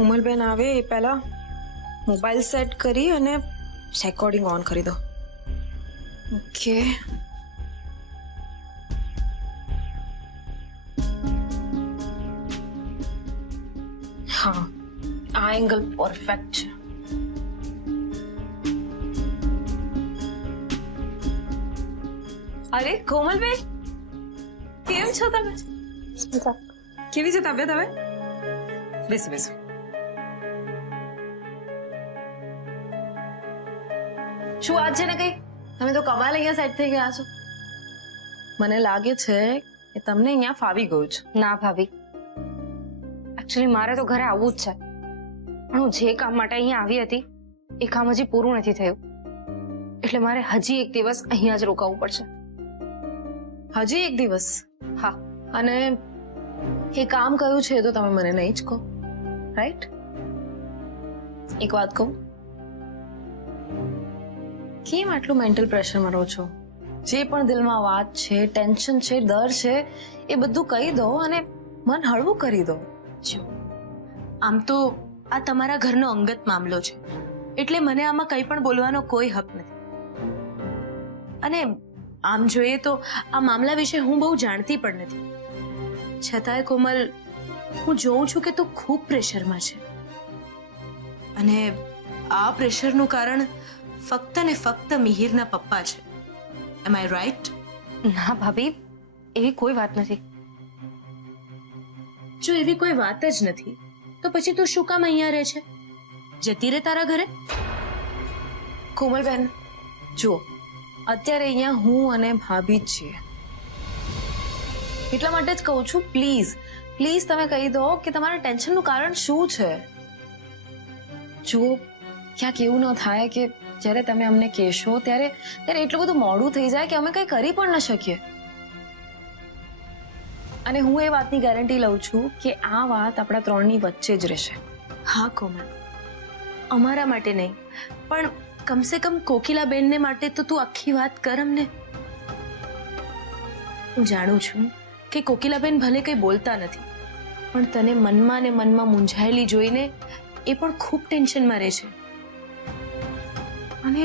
કોમલબેન આવે એ પહેલા mobile set કરી અને રેકોર્ડિંગ ઓન કરી દો. ઓકે. હા, આ એંગલ પરફેક્ટ છે. અરે કોમલબેન, કેમ છો તમે? કેવી છે તબિયત હવે? બેસો બેસો. શું વાત છે ને કઈ? તમે તો કમાલ અહીંયા સેટ થઈ ગયા છો. મને લાગે છે કે તમને અહીંયા ફાવી ગયું છે. ના ભાભી, એકચ્યુઅલી મારે તો ઘરે આવવું જ છે, પણ હું જે કામ માટે અહીંયા આવી હતી એ કામ હજી પૂરું નથી થયું, એટલે મારે હજી એક દિવસ અહીંયા જ રોકાવું પડશે. હજી એક દિવસ? હા. અને એ કામ કયું છે તો તમે મને નહીં જ કહો, રાઈટ? એક વાત કહું, કેમ આટલું મેન્ટલ પ્રેશરમાં રહો છો? જે પણ દિલમાં વાત છે, ટેન્શન છે, ડર છે, એ બધું કહી દો અને મન હળવું કરી દો. જો આમ તો આ તમારા ઘરનો અંગત મામલો છે, એટલે મને આમાં કંઈ પણ બોલવાનો કોઈ હક નથી. અને આમ જોઈએ તો આ મામલા વિશે હું બહુ જાણતી પણ નથી. છતાંય કોમલ, હું જોઉં છું કે તું ખૂબ પ્રેશરમાં છે, અને આ પ્રેશરનું કારણ ફક્ત ને ફક્ત મિહિરના પપ્પા છે. એમ આઈ રાઈટ? ના ભાભી, એવી કોઈ વાત નથી. જો એવી કોઈ વાત જ નથી તો પછી તું શું કામ અહીંયા રહે છે? જતી રહે તારા ઘરે. કોમલબેન જો, અત્યારે અહીંયા હું અને ભાભી જ છીએ, એટલા માટે જ કહું છું, પ્લીઝ પ્લીઝ તમે કહી દો કે તમારા ટેન્શનનું કારણ શું છે. જુઓ, ક્યાંક એવું ન થાય કે જ્યારે તમે અમને કહેશો ત્યારે એટલું બધું મોડું થઈ જાય કે અમે કંઈ કરી પણ ન શકીએ. અને હું એ વાતની ગેરંટી લઉં છું કે આ વાત આપણા ત્રણની વચ્ચે જ રહેશે. હા કોમલ, અમારા માટે નહીં, પણ કમસે કમ કોકિલાબેનને માટે તો તું આખી વાત કર અમને. હું જાણું છું કે કોકિલાબેન ભલે કંઈ બોલતા નથી, પણ તને મનમાં ને મનમાં મૂંઝાયેલી જોઈને એ પણ ખૂબ ટેન્શનમાં રહે છે. અને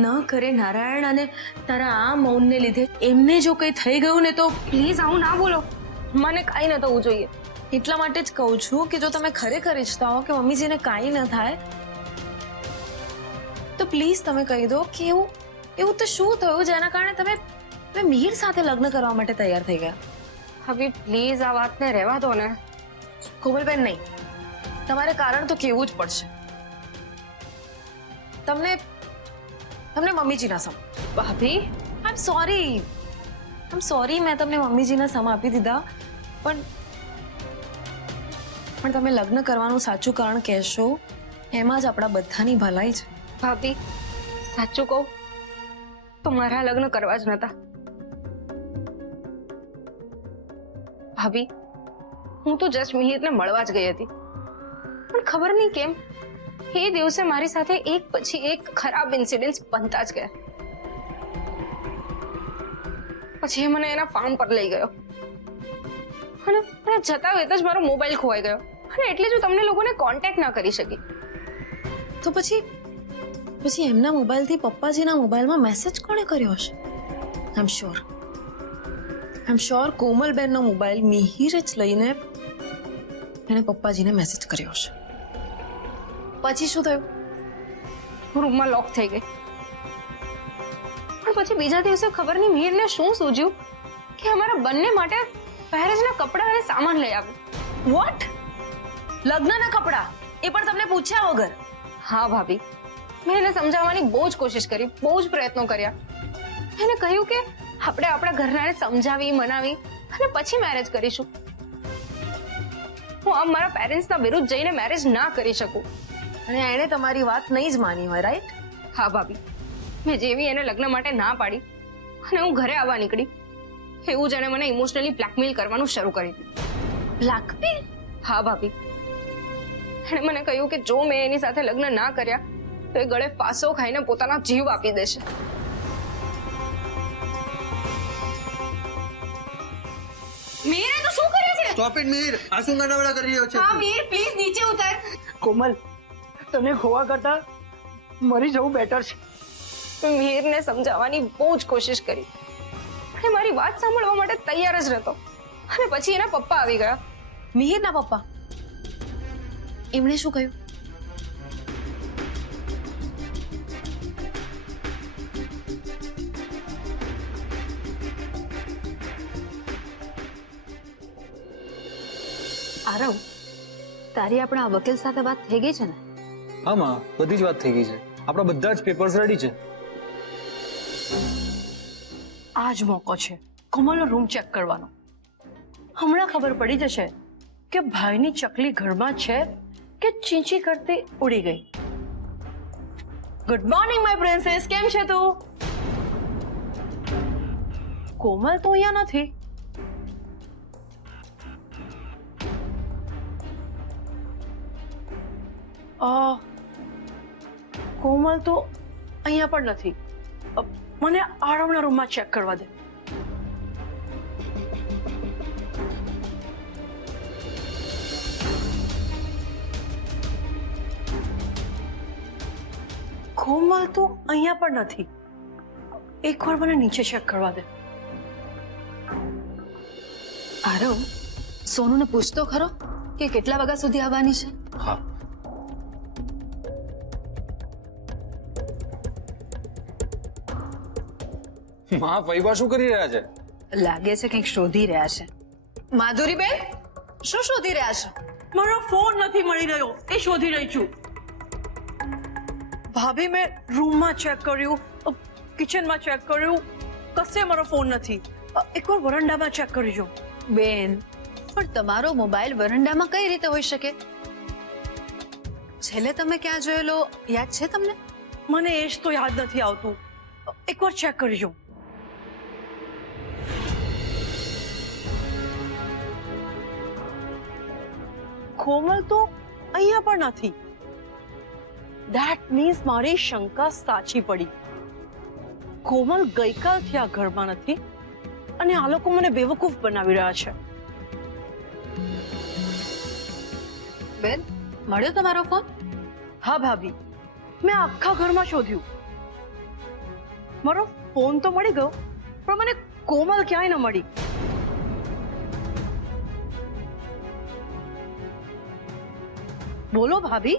ન કરે નારાયણ, અને તારા આ મૌનને લીધે એમને જો કંઈ થઈ ગયું ને તો. પ્લીઝ આવું ના બોલો, મને કાંઈ ન થવું જોઈએ. એટલા માટે જ કહું છું કે જો તમે ખરેખર ઈચ્છતા હો કે મમ્મીજીને કાંઈ ન થાય તો પ્લીઝ તમે કહી દો કે એવું તો શું થયું જેના કારણે તમે મિહિર સાથે લગ્ન કરવા માટે તૈયાર થઈ ગયા. હવે પ્લીઝ આ વાતને રહેવા દો ને. કોમલબેન નહીં, તમારે કારણ તો કહેવું જ પડશે. તમને મમ્મીજીના સમ. ભાભી, આઈ એમ સોરી મેં તમને મમ્મીજીના સમ આપી દીધા, પણ તમે લગ્ન કરવાનું સાચું કારણ કહેશો એમાં જ આપણા બધાની ભલાઈ છે. ભાભી સાચું કહું તો મારા લગ્ન કરવા જ નતા. ભાભી, હું તો જસ્ટ મિહિરને મળવા જ ગઈ હતી, પણ ખબર નહીં કેમ એ દિવસે મારી સાથે એક પછી એક ખરાબ ઇન્સિડન્ટ્સ બનતા જ ગયા. પછી એ મને એના ફાર્મ પર લઈ ગયો અને જતા વેત જ મારો મોબાઈલ ખોવાઈ ગયો, અને એટલે જ હું તમને લોકોને કોન્ટેક્ટ ના કરી શકી. તો પછી એમના મોબાઈલથી પપ્પાજીના મોબાઈલમાં મેસેજ કોણે કર્યો હશે? આઈ એમ શ્યોર કોમલબેનનો મોબાઈલ મિહિર જ લઈને એને પપ્પાજીને મેસેજ કર્યો હશે. પછી શું થયું? રૂમમાં લોક થઈ ગઈ, પણ પછી બીજા દિવસે ખબર નહીં મિહિરને શું સૂઝ્યું કે અમારા બંને માટે પહેરેજના કપડાં અને સામાન લઈ આવ્યું. વોટ? લગ્નના કપડાં? એ પણ તમને પૂછ્યા વગર? હા ભાભી, મેં એને સમજાવવાની બહુ જ કોશિશ કરી, બહુ જ પ્રયત્નો કર્યા. એને કહ્યું કે આપણે આપણા ઘરનાને સમજાવી મનાવી અને પછી મેરેજ કરીશું. હું આમ મારા પેરેન્ટ્સના વિરુદ્ધ જઈને મેરેજ ના કરી શકું. અને એણે તમારી વાત નહીં જ માની હોય, રાઈટ? હા ભાભી, મેં જેવી એને લગ્ન માટે ના પાડી અને હું ઘરે આવવા નીકળી, એવું જ એને મને ઇમોશનલી બ્લેકમેલ કરવાનું શરૂ કરી દીધું. બ્લેકમેલ? હા ભાભી, એણે મને કહ્યું કે જો મેં એની સાથે લગ્ન ના કર્યા તો એ ગળે ફાંસો ખાઈને પોતાનો જીવ આપી દેશે. મેરે તો શું કર્યું છે? સ્ટોપ ઇટ મિહિર, આ શું ગાડાવાળા કરી રહ્યો છે તું? મીર પ્લીઝ નીચે ઉતર. કોમલ, તને ખોવા કરતા મરી જવું બેટર છે. મેં મીરને સમજાવવાની બહુ જ કોશિશ કરી અને મારી વાત સાંભળવા માટે તૈયાર જ નહોતો અને પછી એના પપ્પા આવી ગયા. મિહિરના પપ્પા? એમણે શું કહ્યું? આરવ, તારી આપણા વકીલ સાથે વાત થઈ ગઈ છે ને? હા માં, બધી જ વાત થઈ ગઈ છે. આપણા બધા જ પેપર્સ રેડી છે. આ જ મોકો છે કોમલનો રૂમ ચેક કરવાનો. હમણાં ખબર પડી જશે કે ભાઈની ચકલી ઘરમાં છે કે ચીંચી કરતી ઉડી ગઈ. ગુડ મોર્નિંગ માય પ્રિન્સેસ, કેમ છે તું? કોમલ તો અહીંયા નથી. કોમલ તો અહીંયા પણ નથી. મને આરવના રૂમમાં ચેક કરવા દે. કોમલ તો અહીંયા પણ નથી. એકવાર મને નીચે ચેક કરવા દે. આરવ, સોનુને પૂછતો ખરો કે કેટલા વાગ્યા સુધી આવવાની છે? હા. માં, ફૈબા શું કરી રહ્યા છે? લાગે છે કંઈક શોધી રહ્યા છે. માધુરીબેન, શું શોધી રહ્યા છો? મારો ફોન નથી મળી રહ્યો, એ શોધી રહી છું. ભાભી, મેં રૂમમાં ચેક કર્યું, કિચનમાં ચેક કર્યું, કશે મારો ફોન નથી. એકવાર વરંડામાં ચેક કરજો. બેન, પણ તમારો મોબાઈલ વરંડામાં કઈ રીતે હોઈ શકે? છેલ્લે તમે ક્યાં જોયેલો યાદ છે તમને? મને એ જ તો યાદ નથી આવતું. એકવાર ચેક કરજો. કોમલ તો અહીંયા પણ નથી. ધેટ મીન્સ મારી શંકા સાચી પડી. કોમલ ગઈકાલથી આ ઘરમાં નથી અને આ લોકો મને બેવકૂફ બનાવી રહ્યા છે. બેન, મળ્યો તમારો ફોન? હા ભાભી, મેં આખા ઘરમાં શોધ્યું. મારો ફોન તો મળી ગયો પણ મને કોમલ ક્યાંય ન મળી. બોલો ભાભી,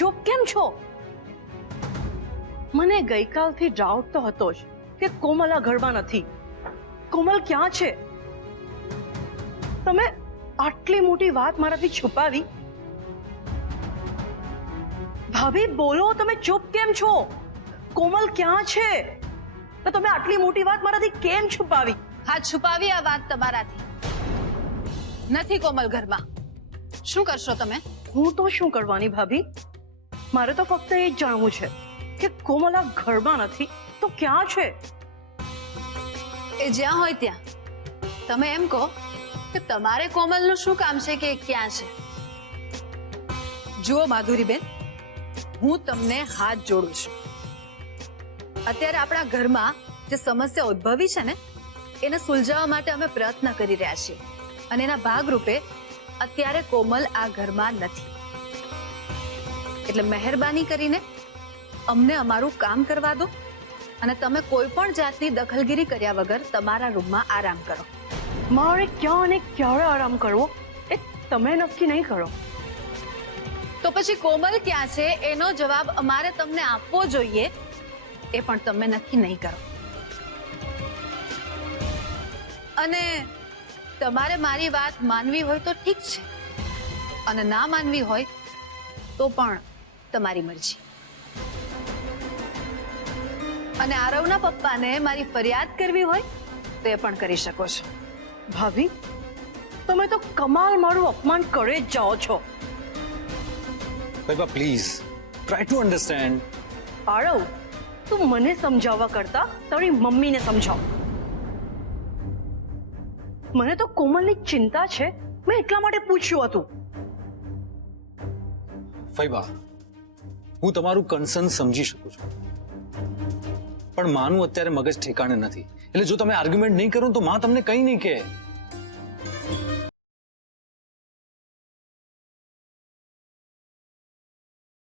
ચૂપ કેમ છો? મને ગઈકાલથી ડાઉટ તો હતો જ કે કોમલ આ ઘરમાં નથી. કોમલ ક્યાં છે? તમે આટલી મોટી વાત મારાથી છુપાવી. ભાભી બોલો, તમે ચૂપ કેમ છો? કોમલ ક્યાં છે? તો તમે આટલી મોટી વાત મારાથી કેમ છુપાવી? હા, છુપાવી આ વાત તમારાથી. નથી કોમલ ઘરમાં. શું કરશો તમે? હું તો શું કરવાની ભાભી, મારે તો ફક્ત એ જ જાણવું છે કે કોમલ આ ઘરમાં નથી તો ક્યાં છે? એ જ્યાં હોય ત્યાં. તમે એમ કહો કે તમારે કોમલનું શું કામ છે કે એ ક્યાં છે? જુઓ માધુરીબેન, હું તમને હાથ જોડું છું. અત્યારે આપણા ઘરમાં જે સમસ્યા ઉદ્ભવી છે ને, એને સુલઝાવવા માટે અમે પ્રયત્ન કરી રહ્યા છીએ અને એના ભાગરૂપે અત્યારે કોમલ આ ઘરમાં નથી. એટલે મહેરબાની કરીને અમને અમારું કામ કરવા દો અને તમે કોઈ પણ જાતની દખલગીરી કર્યા વગર તમારા રૂમમાં આરામ કરો. મારે ક્યાં અને ક્યારે આરામ કરવો એ તમે નક્કી નહીં કરો. તો પછી કોમલ ક્યાં છે એનો જવાબ અમારે તમને આપવો જોઈએ, એ પણ તમે નક્કી નહીં કરો. અને તમારે મારી વાત માનવી હોય તો ઠીક છે અને ના માનવી હોય તો પણ તમારી મરજી. અને આરવના પપ્પાને મારી ફરિયાદ કરવી હોય તો એ પણ કરી શકો છો. ભાભી, તમે તો કમાલ મારું અપમાન કરે જ જાઓ છો. ફૈબા please try to understand. Aarav, તું મને સમજાવવા કરતા તારી મમ્મીને સમજાવ. મને તો કોમલની ચિંતા છે, મેં એટલા માટે પૂછ્યું હતું. ફૈબા, હું તમારું કન્સર્ન સમજી શકું છું, પણ માનું અત્યારે મગજ ઠેકાણે નથી. એટલે જો તમે આર્ગ્યુમેન્ટ નહીં કરો તો માં તમને કંઈ નહીં કહે.